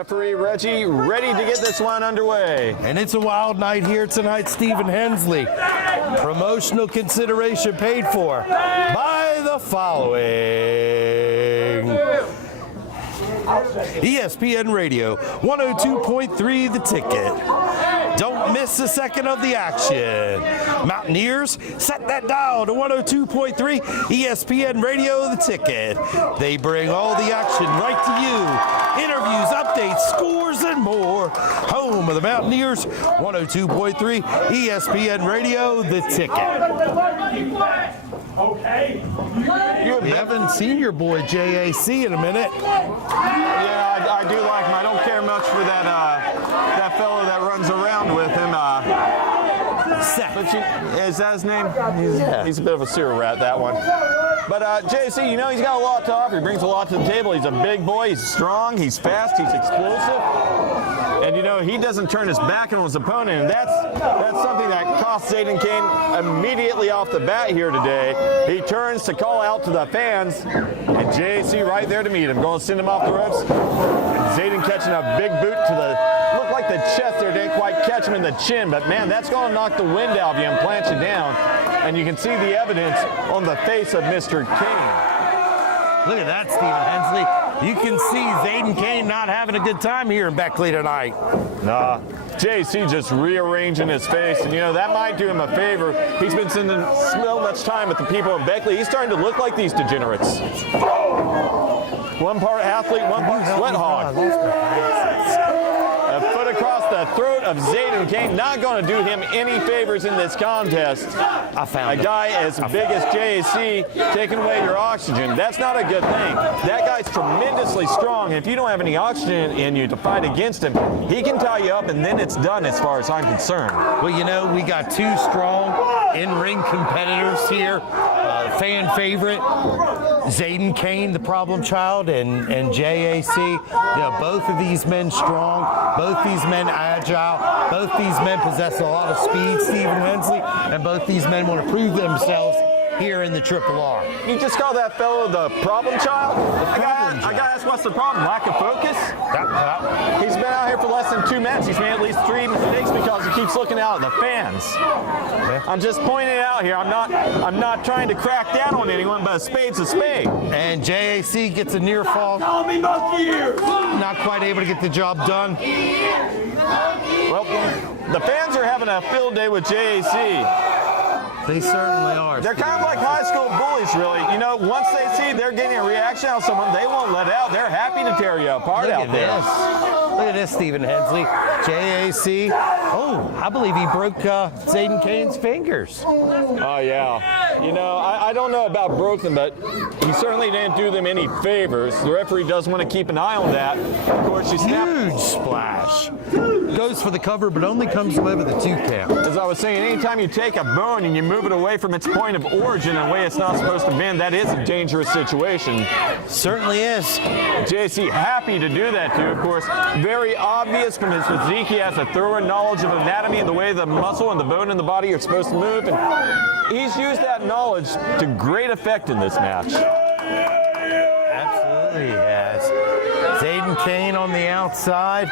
Referee Reggie ready to get this one underway. And it's a wild night here tonight, Stephen Hensley. Promotional consideration paid for by the following. ESPN Radio, 102.3 The Ticket. Don't miss a second of the action. Mountaineers, set that dial to 102.3 ESPN Radio, The Ticket. They bring all the action right to you. Interviews, updates, scores, and more. Home of the Mountaineers, 102.3 ESPN Radio, The Ticket. Okay. We haven't seen your boy JAC in a minute. Yeah, I do like him. I don't care much for that fellow that runs around with him. Seth. But is that his name? Yeah. He's a bit of a sewer rat, that one. But JC, you know, he's got a lot to offer. He brings a lot to the table. He's a big boy. He's strong. He's fast. He's explosive. And, you know, he doesn't turn his back on his opponent. And that's something that cost Zaiden Kayne immediately off the bat here today. He turns to call out to the fans. And JC right there to meet him. Going to send him off the ropes. And Zaiden catching a big boot to the, looked like the chest there. Didn't quite catch him in the chin. But, man, that's going to knock the wind out of you and plant you down. And you can see the evidence on the face of Mr. Kayne. Look at that, Stephen Hensley. You can see Zaiden Kayne not having a good time here in Beckley tonight. Nah, JC just rearranging his face, and you know, that might do him a favor. He's been spending so much time with the people in Beckley. He's starting to look like these degenerates. One part athlete, one part sweat hog. A foot across the throat of Zaiden Kayne. Not going to do him any favors in this contest. I found a guy as big as JAC taking away your oxygen. That's not a good thing. That guy's tremendously strong. If you don't have any oxygen in you to fight against him, he can tie you up, and then it's done as far as I'm concerned. Well, you know, we got two strong in-ring competitors here. Fan favorite, Zaiden Kayne, the problem child, and JAC. You know, both of these men strong, both these men agile, both these men possess a lot of speed, Stephen Hensley, and both these men want to prove themselves here in the Triple R. You just call that fellow the problem child? I gotta ask, what's the problem? Lack of focus? He's been out here for less than 2 minutes. He's made at least 3 mistakes because he keeps looking out at the fans. Okay. I'm just pointing it out here. I'm not trying to crack down on anyone, but a spade's a spade. And JAC gets a near fall. Not quite able to get the job done. Well, the fans are having a field day with JAC. They certainly are. They're kind of like high school bullies, really. You know, once they see they're getting a reaction out of someone, they won't let out. They're happy to tear you apart out there. Look at this, Stephen Hensley. JAC. Oh, I believe he broke Zaiden Kayne's fingers. Oh, yeah. You know, I don't know about broken, but he certainly didn't do them any favors. The referee does want to keep an eye on that. Of course, she snapped. Huge splash. Goes for the cover, but only comes away with a 2 count. As I was saying, anytime you take a bone and you move it away from its point of origin in a way it's not supposed to bend, that is a dangerous situation. Certainly is. JC happy to do that too, of course. Very obvious from his physique. He has a thorough knowledge of anatomy and the way the muscle and the bone in the body are supposed to move. And he's used that knowledge to great effect in this match. Absolutely he has. Zaiden Kayne on the outside,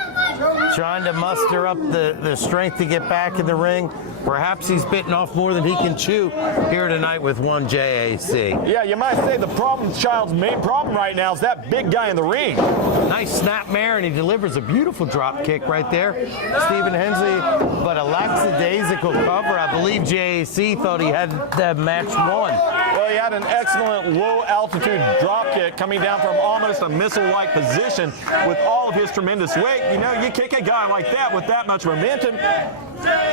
trying to muster up the strength to get back in the ring. Perhaps he's bitten off more than he can chew here tonight with one JAC. Yeah, you might say the problem child's main problem right now is that big guy in the ring. Nice snapmare, and he delivers a beautiful drop kick right there. Stephen Hensley, but a lackadaisical cover. I believe JAC thought he had the match won. Well, he had an excellent low-altitude drop kick coming down from almost a missile-like position with all of his tremendous weight. You know, you kick a guy like that with that much momentum,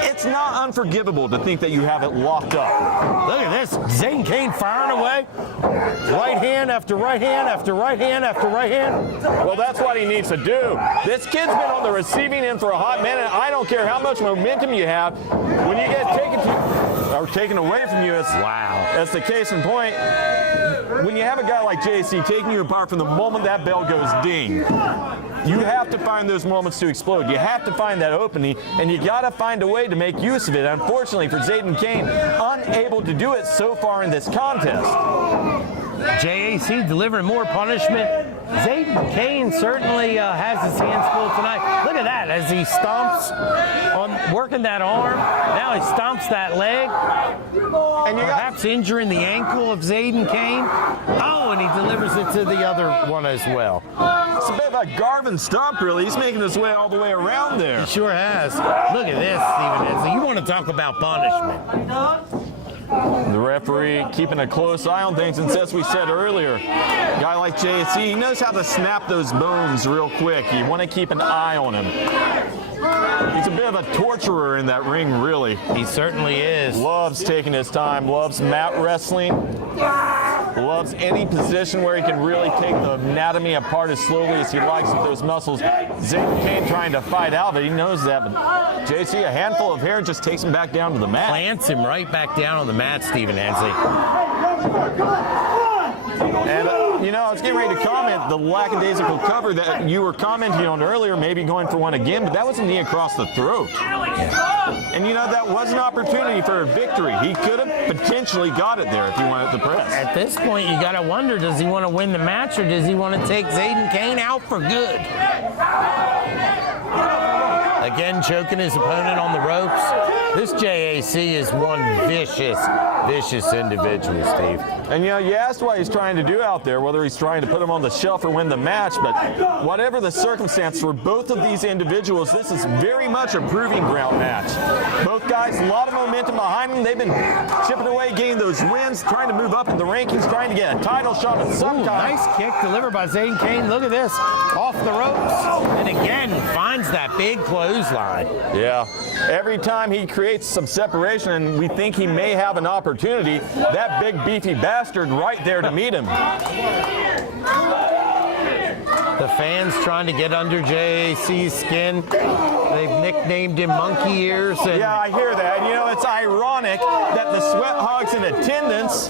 it's not unforgivable to think that you have it locked up. Look at this. Zaiden Kayne firing away. Right hand after right hand after right hand after right hand. Well, that's what he needs to do. This kid's been on the receiving end for a hot minute. I don't care how much momentum you have. When you get taken away from you, it's wow. That's the case in point. When you have a guy like JC taking you apart from the moment that bell goes ding, you have to find those moments to explode. You have to find that opening, and you got to find a way to make use of it. Unfortunately for Zaiden Kayne, unable to do it so far in this contest. JAC delivering more punishment Zaiden Kayne certainly has his hands full tonight. Look at that as he stomps on working that arm. Now he stomps that leg. And perhaps injuring the ankle of Zaiden Kayne. Oh, and he delivers it to the other one as well. It's a bit of a Garvin stomp, really. He's making his way all the way around there. He sure has. Look at this, Stephen Hensley. You want to talk about punishment. The referee keeping a close eye on things, and as we said earlier, a guy like JAC, he knows how to snap those bones real quick. You want to keep an eye on him. He's a bit of a torturer in that ring, really. He certainly is. Loves taking his time, loves mat wrestling, loves any position where he can really take the anatomy apart as slowly as he likes with those muscles. Zaiden Kayne trying to fight out of it, he knows that, but JC, a handful of hair just takes him back down to the mat. Plants him right back down on the mat, Stephen Hensley. And, you know, I was getting ready to comment the lackadaisical cover that you were commenting on earlier, maybe going for one again, but that was a knee across the throat. Yeah. And, you know, that was an opportunity for a victory. He could have potentially got it there if he wanted to press. At this point, you got to wonder, does he want to win the match or does he want to take Zaiden Kayne out for good? Again, choking his opponent on the ropes. This JAC is one vicious individual, Steve. And, you know, you asked what he's trying to do out there, whether he's trying to put him on the shelf or win the match, but whatever the circumstance for both of these individuals, this is very much a proving ground match. Both guys, a lot of momentum behind them. They've been chipping away, getting those wins, trying to move up in the rankings, trying to get a title shot of some kind. Nice kick delivered by Zaiden Kayne. Look at this, off the ropes. And again, finds that big clothesline. Yeah, every time he creates some separation and we think he may have an opportunity, that big beefy bastard right there to meet him. The fans trying to get under JAC's skin. They've nicknamed him Monkey Ears. And yeah, I hear that. You know, it's ironic that the sweat hogs in attendance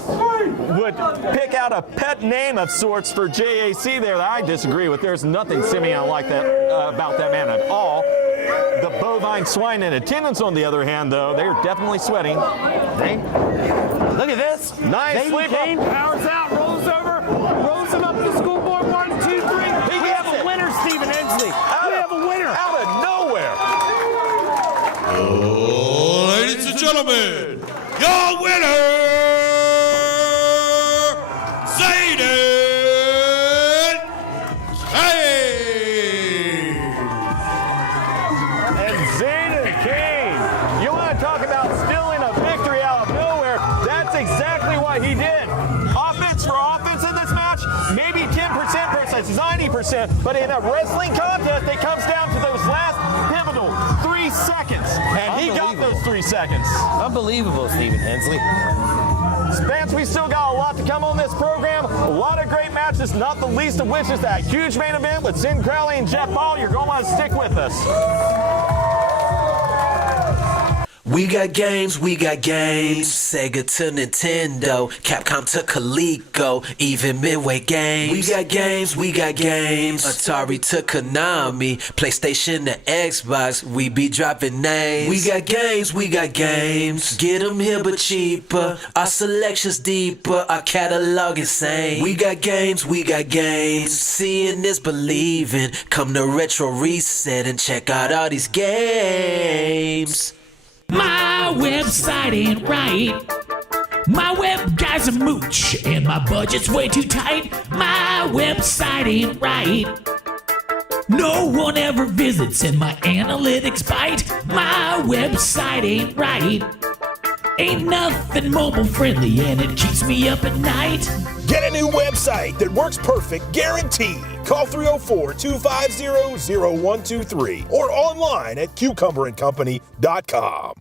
would pick out a pet name of sorts for JAC there that I disagree with. There's nothing simian-like that about that man at all. The bovine swine in attendance, on the other hand, though, they're definitely sweating. Look at this. Nice Zaiden Kayne powers out, rolls over, rolls him up the scoreboard. 1, 2, 3. We have a winner, Stephen Hensley. We have a winner. Out of nowhere. Oh, ladies and gentlemen, your winner, Zaiden Kayne. And Zaiden Kayne, you want to talk about stealing a victory out of nowhere? That's exactly what he did. Offense for offense in this match, maybe 10% versus 90%, but in a wrestling contest, it comes down to those last pivotal 3 seconds. And he got those 3 seconds. Unbelievable, Stephen Hensley. Fans, we still got a lot to come on this program. A lot of great matches, not the least of which is that huge main event with Zen Crowley and Jeff Ball. You're going to want to stick with us. We got games, Sega to Nintendo, Capcom to Coleco, even Midway games. We got games, Atari to Konami, PlayStation to Xbox, we be dropping names. We got games, get them here but cheaper, our selection's deeper, our catalog insane. We got games, seeing is believing, come to Retro Reset and check out all these games. My website ain't right. My web guy's a mooch, and my budget's way too tight. My website ain't right. No one ever visits, and my analytics bite. My website ain't right. Ain't nothing mobile friendly, and it keeps me up at night. Get a new website that works perfect, guaranteed. Call 304-250-0123 or online at cucumberandcompany.com.